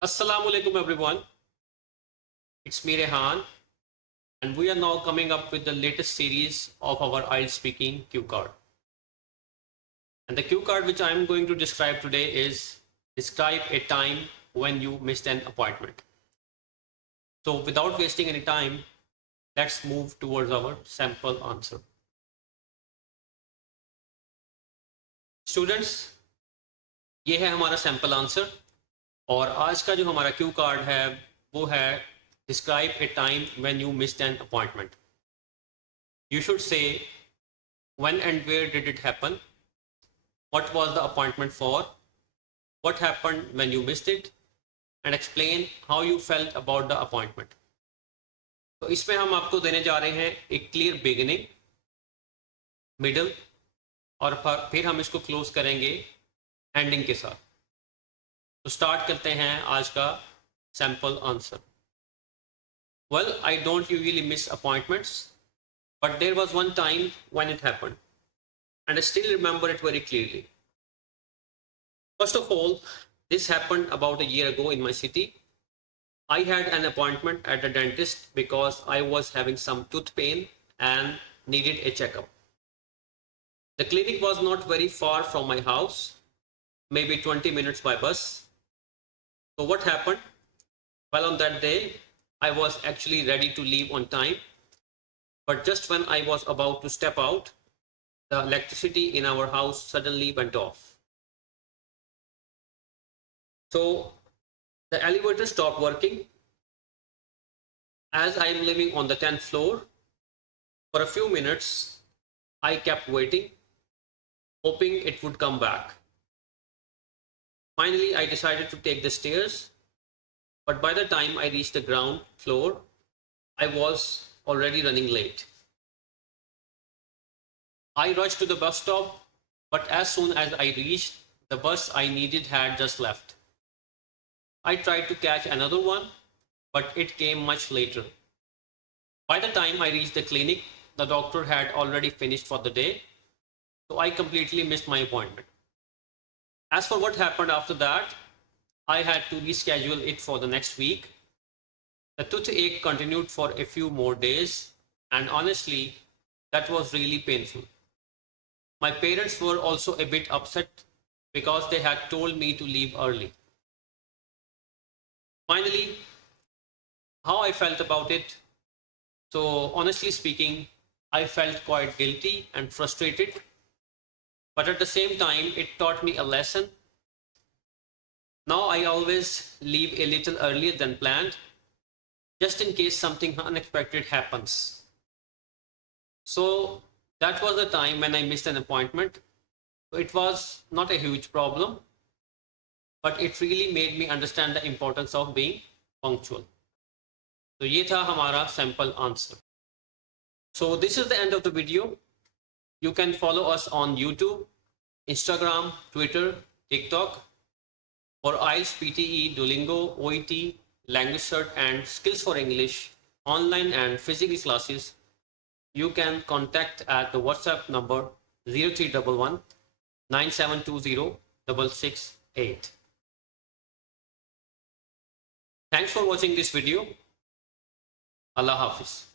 Assalamu alaikum everyone, it's me Rehan and we are now coming up with the latest series of our IELTS Speaking Cue Card. And the cue card which I am going to describe today is describe a time when you missed an appointment. So without wasting any time, let's move towards our sample answer. Students, ये है हमारा sample answer और आज का जो हमारा Q card है वो है describe a time when you missed an appointment. You should say when and where did it happen, what was the appointment for, what happened when you missed it, and explain how you felt about the appointment. तो इसमें हम आपको देने जा रहे हैं एक clear beginning, middle और फिर हम इसको क्लोज करेंगे एंडिंग के साथ. तो स्टार्ट करते हैं आज का sample answer. Well, I don't usually miss appointments, but there was one time when it happened, and I still remember it very clearly. First of all, this happened about a year ago in my city. I had an appointment at the dentist because I was having some tooth pain and needed a checkup. The clinic was not very far from my house, maybe 20 minutes by bus. So what happened? Well, on that day, I was actually ready to leave on time, but just when I was about to step out, the electricity in our house suddenly went off. So the elevator stopped working. As I am living on the 10th floor, for a few minutes, I kept waiting, hoping it would come back. Finally, I decided to take the stairs, but by the time I reached the ground floor, I was already running late. I rushed to the bus stop, but as soon as I reached, the bus I needed had just left. I tried to catch another one, but it came much later. By the time I reached the clinic, the doctor had already finished for the day, so I completely missed my appointment. As for what happened after that, I had to reschedule it for the next week. The toothache continued for a few more days, and honestly, that was really painful. My parents were also a bit upset because they had told me to leave early. Finally, how I felt about it. So honestly speaking, I felt quite guilty and frustrated, but at the same time, it taught me a lesson. Now I always leave a little earlier than planned, just in case something unexpected happens. So that was the time when I missed an appointment. It was not a huge problem, but it really made me understand the importance of being punctual. So ये था हमारा sample answer. So this is the end of the video. You can follow us on YouTube, Instagram, Twitter, TikTok. For IELTS, PTE, Duolingo, OET, Language Cert and Skills for English, online and physical classes, you can contact at the WhatsApp number 0311 9720 668. Thanks for watching this video. Allah Hafiz.